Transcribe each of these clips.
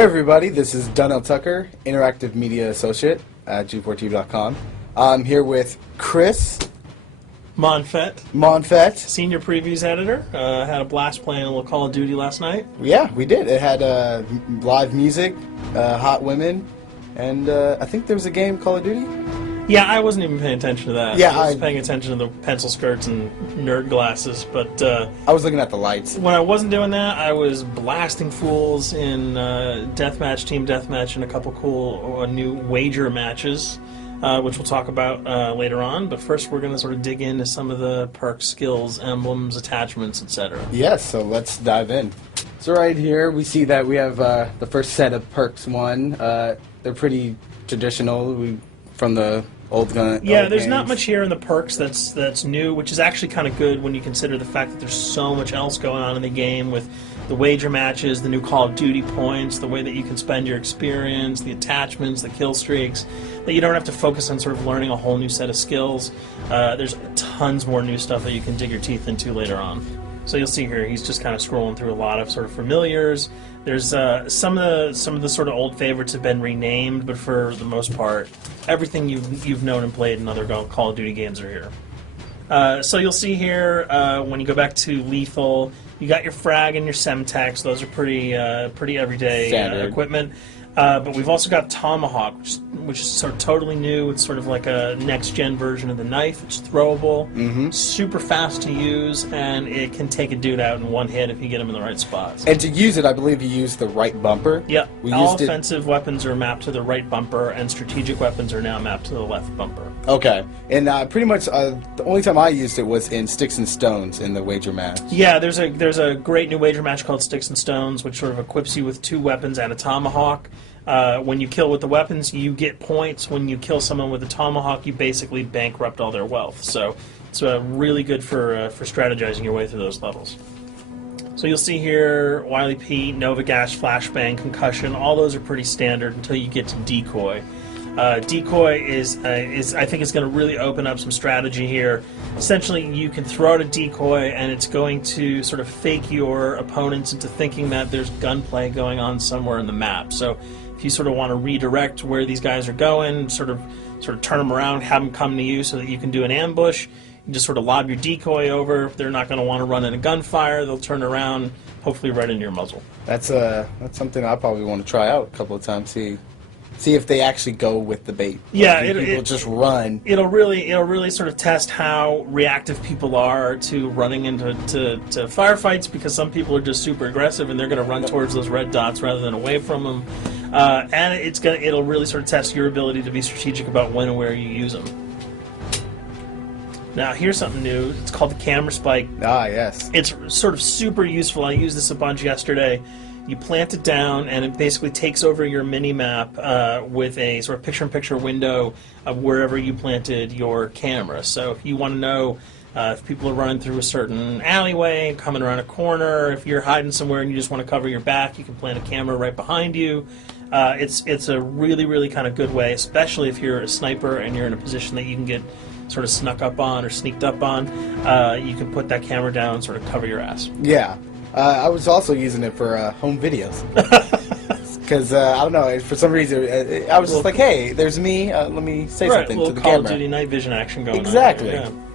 Hey everybody, this is Donnell Tucker, Interactive Media Associate at G4TV.com. I'm here with Chris Monfett, Senior Previews Editor. Had a blast playing a little Call of Duty last night. Yeah, we did. It had live music, hot women, and I think there was a game, Call of Duty? Yeah, I wasn't even paying attention to that. Yeah, I was paying attention to the pencil skirts and nerd glasses, but I was looking at the lights. When I wasn't doing that, I was blasting fools in deathmatch, team deathmatch, and a couple cool new wager matches, which we'll talk about later on. But first, we're going to sort of dig into some of the perks, skills, emblems, attachments, etc. Yes, so let's dive in. So right here, we see that we have the first set of perks one. They're pretty traditional from the old gun. Yeah, old there's games. not much here in the perks that's new, which is actually kind of good when you consider the fact that there's so much else going on in the game with the wager matches, the new Call of Duty points, the way that you can spend your experience, the attachments, the kill streaks, that you don't have to focus on sort of learning a whole new set of skills. There's tons more new stuff that you can dig your teeth into later on. So you'll see here, he's just kind of scrolling through a lot of sort of familiars. There's some of the sort of old favorites have been renamed, but for the most part, everything you've known and played in other Call of Duty games are here. So you'll see here when you go back to lethal, you got your frag and your semtex. Those are pretty everyday equipment. But we've also got Tomahawk, which is sort of totally new. It's sort of like a next-gen version of the knife. It's throwable, super fast to use, and it can take a dude out in one hit if you get him in the right spots. And to use it, I believe you use the right bumper. Yep. All offensive weapons are mapped to the right bumper, and strategic weapons are now mapped to the left bumper. Okay. And pretty much the only time I used it was in Sticks and Stones in the wager match. Yeah, there's a great new wager match called Sticks and Stones, which sort of equips you with 2 weapons and a tomahawk. When you kill with the weapons, you get points. When you kill someone with a tomahawk, you basically bankrupt all their wealth. So it's really good for strategizing your way through those levels. So you'll see here, Wily Pete, Nova Gash, Flashbang, Concussion, all those are pretty standard until you get to Decoy. Decoy is I think it's going to really open up some strategy here. Essentially, you can throw out a decoy, and it's going to sort of fake your opponents into thinking that there's gunplay going on somewhere in the map. So if you sort of want to redirect where these guys are going, sort of turn them around, have them come to you so that you can do an ambush, you just sort of lob your decoy over. If they're not going to want to run in a gunfire, they'll turn around, hopefully right into your muzzle. That's something I probably want to try out a couple of times. See if they actually go with the bait. Yeah, people just run. It'll really sort of test how reactive people are to running into firefights, because some people are just super aggressive and they're going to run towards those red dots rather than away from them. And it'll really sort of test your ability to be strategic about when and where you use them. Now here's something new. It's called the camera spike. Ah, yes. It's sort of super useful. I used this a bunch yesterday. You plant it down, and it basically takes over your mini-map with a sort of picture-in-picture window of wherever you planted your camera. So if you want to know if people are running through a certain alleyway, coming around a corner, if you're hiding somewhere and you just want to cover your back, you can plant a camera right behind you. It's a really kind of good way, especially if you're a sniper and you're in a position that you can get sort of snuck up on or sneaked up on. You can put that camera down and sort of cover your ass. Yeah. I was also using it for home videos. Because, I don't know, for some reason, I was just like, hey, there's me, let me say something to the Call camera. of Duty night vision action going exactly. on.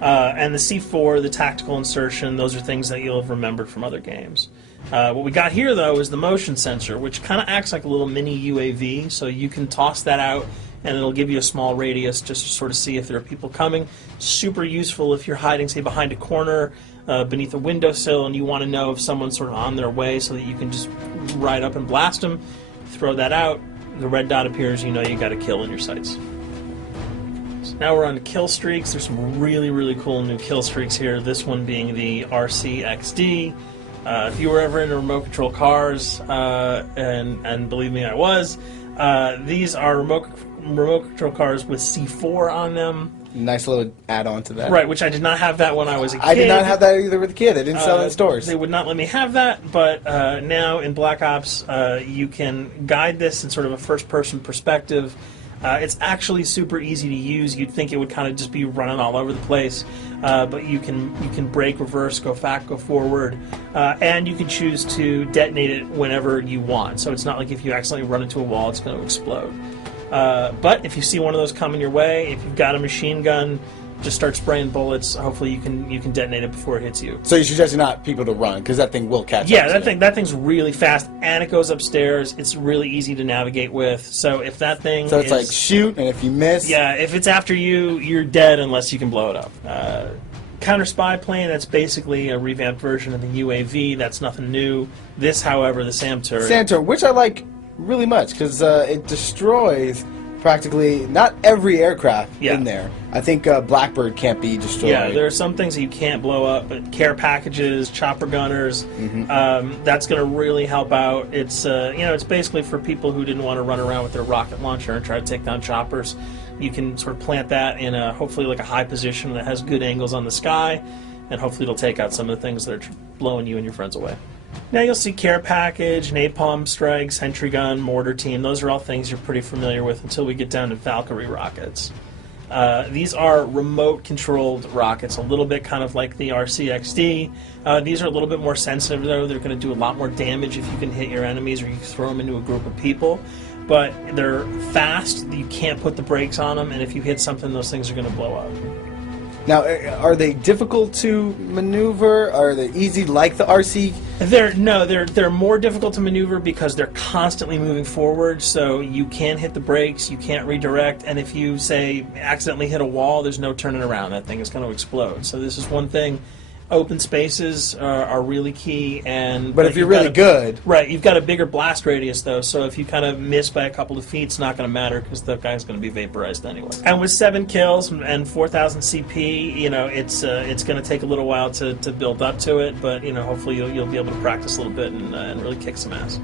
Yeah. And the C4, the tactical insertion, those are things that you'll have remembered from other games. What we got here, though, is the motion sensor, which kind of acts like a little mini UAV, so you can toss that out and it'll give you a small radius just to sort of see if there are people coming. Super useful if you're hiding, say, behind a corner, beneath a windowsill, and you want to know if someone's sort of on their way so that you can just ride up and blast them. Throw that out, the red dot appears, you know you got a kill in your sights. So now we're on to kill streaks. There's some really cool new kill streaks here, this one being the RCXD. If you were ever into remote control cars, and believe me, I was, these are remote control cars with C4 on them. Nice little add-on to that. Right, which I did not have that when I was a kid. I did not have that either with a kid. They didn't sell it in stores. They would not let me have that, but now in Black Ops, you can guide this in sort of a first-person perspective. It's actually super easy to use. You'd think it would kind of just be running all over the place, but you can brake, reverse, go back, go forward, and you can choose to detonate it whenever you want. So it's not like if you accidentally run into a wall, it's going to explode. But if you see one of those coming your way, if you've got a machine gun, just start spraying bullets. Hopefully you can detonate it before it hits you. So you suggest not people to run because that thing will catch up. Yeah, that thing's really fast, and it goes upstairs. It's really easy to navigate with. So if that thing So it's like shoot, and if you miss... Yeah, if it's after you, you're dead unless you can blow it up. Counter spy plane, that's basically a revamped version of the UAV. That's nothing new. This, however, the SAM turret... SAM turret, which I like really much because it destroys... practically not every aircraft in there. I think Blackbird can't be destroyed. Yeah, there are some things that you can't blow up, but care packages, chopper gunners, that's going to really help out. It's it's basically for people who didn't want to run around with their rocket launcher and try to take down choppers. You can sort of plant that in a hopefully like a high position that has good angles on the sky, and hopefully it'll take out some of the things that are blowing you and your friends away. Now you'll see care package, napalm strike, sentry gun, mortar team. Those are all things you're pretty familiar with until we get down to Valkyrie rockets. These are remote-controlled rockets, a little bit kind of like the RCXD. These are a little bit more sensitive, though. They're going to do a lot more damage if you can hit your enemies or you throw them into a group of people. But they're fast, you can't put the brakes on them, and if you hit something, those things are going to blow up. Now, are they difficult to maneuver? Are they easy like the RC? They're more difficult to maneuver because they're constantly moving forward, so you can't hit the brakes, you can't redirect, and if you, say, accidentally hit a wall, there's no turning around. That thing is going to explode. So this is one thing. Open spaces are really key, but if you're really good, right? You've got a bigger blast radius though, so if you kind of miss by a couple of feet, it's not going to matter because the guy's going to be vaporized anyway. And with 7 kills and 4,000 CP, it's going to take a little while to build up to it, but hopefully you'll be able to practice a little bit and really kick some ass.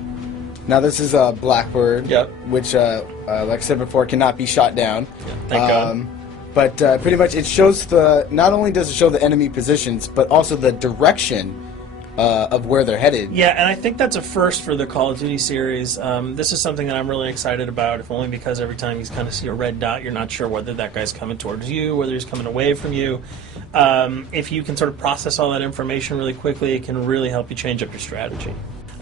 Now this is a Blackbird, yep, which, like I said before, cannot be shot down. Yeah, thank God. But pretty much it shows not only does it show the enemy positions, but also the direction of where they're headed. Yeah, and I think that's a first for the Call of Duty series. This is something that I'm really excited about, if only because every time you kind of see a red dot, you're not sure whether that guy's coming towards you, whether he's coming away from you. If you can sort of process all that information really quickly, it can really help you change up your strategy.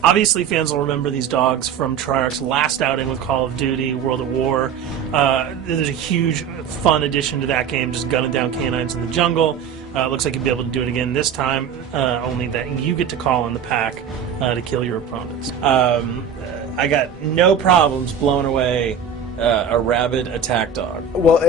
Obviously, fans will remember these dogs from Treyarch's last outing with Call of Duty, World at War. There's a huge, fun addition to that game, just gunning down canines in the jungle. Looks like you'll be able to do it again this time, only that you get to call in the pack to kill your opponents. I got no problems blowing away a rabid attack dog. Well,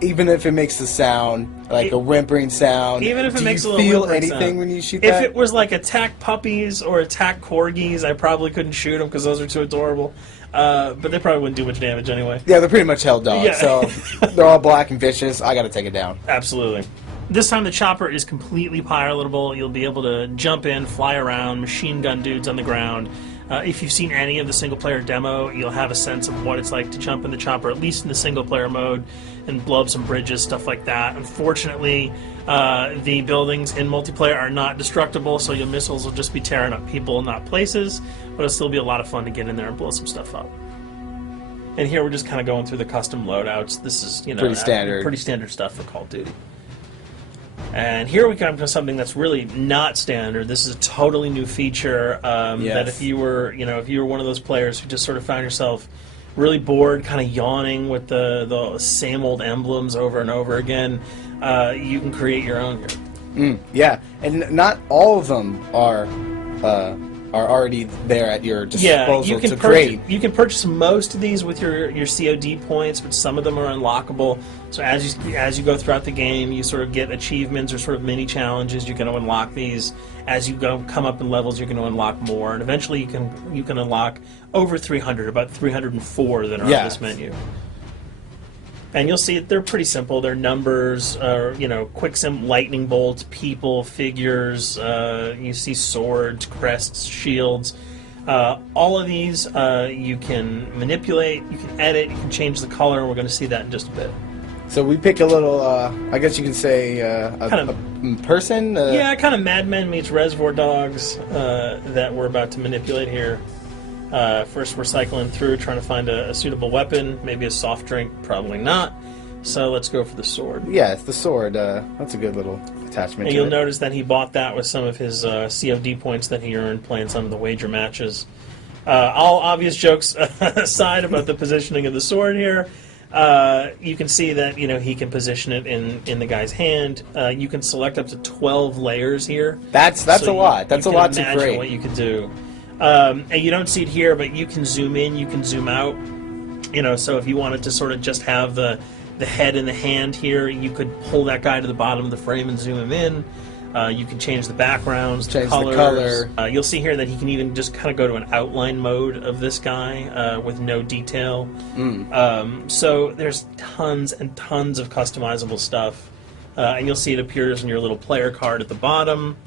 even if it makes the sound, like a whimpering sound, even if it makes a little feel whimpering anything sound. when you shoot If that? it was like attack puppies or attack corgis, I probably couldn't shoot them because those are too adorable. But they probably wouldn't do much damage anyway. Yeah, they're pretty much held dogs, Yeah. so they're all black and vicious. I gotta take it down. Absolutely. This time the chopper is completely pilotable. You'll be able to jump in, fly around, machine gun dudes on the ground. If you've seen any of the single-player demo, you'll have a sense of what it's like to jump in the chopper, at least in the single-player mode, and blow up some bridges, stuff like that. Unfortunately, the buildings in multiplayer are not destructible, so your missiles will just be tearing up people, not places, but it'll still be a lot of fun to get in there and blow some stuff up. And here we're just kind of going through the custom loadouts. This is, pretty standard stuff for Call of Duty. And here we come to something that's really not standard. This is a totally new feature that if you were one of those players who just sort of found yourself really bored, kind of yawning with the same old emblems over and over again, you can create your own here. Yeah, and not all of them are already there at your disposal to create. You can purchase most of these with your COD points, but some of them are unlockable. So as you go throughout the game, you sort of get achievements or sort of mini challenges. You're going to unlock these. As you come up in levels, you're going to unlock more, and eventually you can unlock over 300, about 304 that are on this menu. And you'll see they're pretty simple. They're numbers, quick lightning bolts, people, figures. You see swords, crests, shields. All of these you can manipulate, you can edit, you can change the color, and we're going to see that in just a bit. So we pick a little, I guess you can say, a person? Yeah, kind of Mad Men meets Reservoir Dogs that we're about to manipulate here. First, we're cycling through, trying to find a suitable weapon. Maybe a soft drink, probably not. So let's go for the sword. Yeah, it's the sword. That's a good little attachment. And you'll notice that he bought that with some of his COD points that he earned playing some of the wager matches. All obvious jokes aside about the positioning of the sword here, you can see that he can position it in the guy's hand. You can select up to 12 layers here. That's a lot. That's a lot to imagine create. what you could do. And you don't see it here, but you can zoom in, you can zoom out. So if you wanted to sort of just have the head in the hand here, you could pull that guy to the bottom of the frame and zoom him in. You can change the backgrounds, change colors. the color. You'll see here that he can even just kind of go to an outline mode of this guy with no detail. So there's tons and tons of customizable stuff. And you'll see it appears in your little player card at the bottom.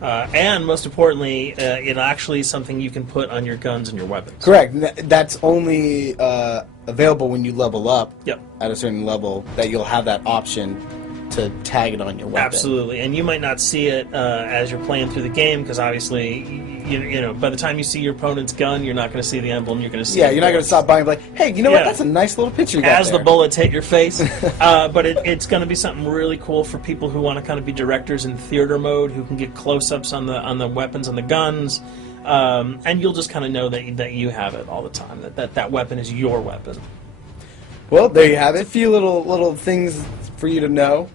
And most importantly, it actually is something you can put on your guns and your weapons. Correct. That's only available when you level up at a certain level, that you'll have that option to tag it on your weapon. Absolutely. And you might not see it as you're playing through the game, because obviously, by the time you see your opponent's gun, you're not going to see the emblem. You're going to see you're not going to stop by and be like, hey, you know what? That's a nice little picture you got as there. the bullets hit your face. But it's going to be something really cool for people who want to kind of be directors in theater mode, who can get close-ups on the weapons and the guns. And you'll just kind of know that you have it all the time, that weapon is your weapon. Well, there you have it. A few little things for you to know.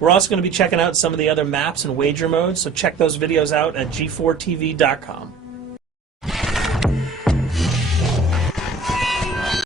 We're also going to be checking out some of the other maps and wager modes, so check those videos out at g4tv.com.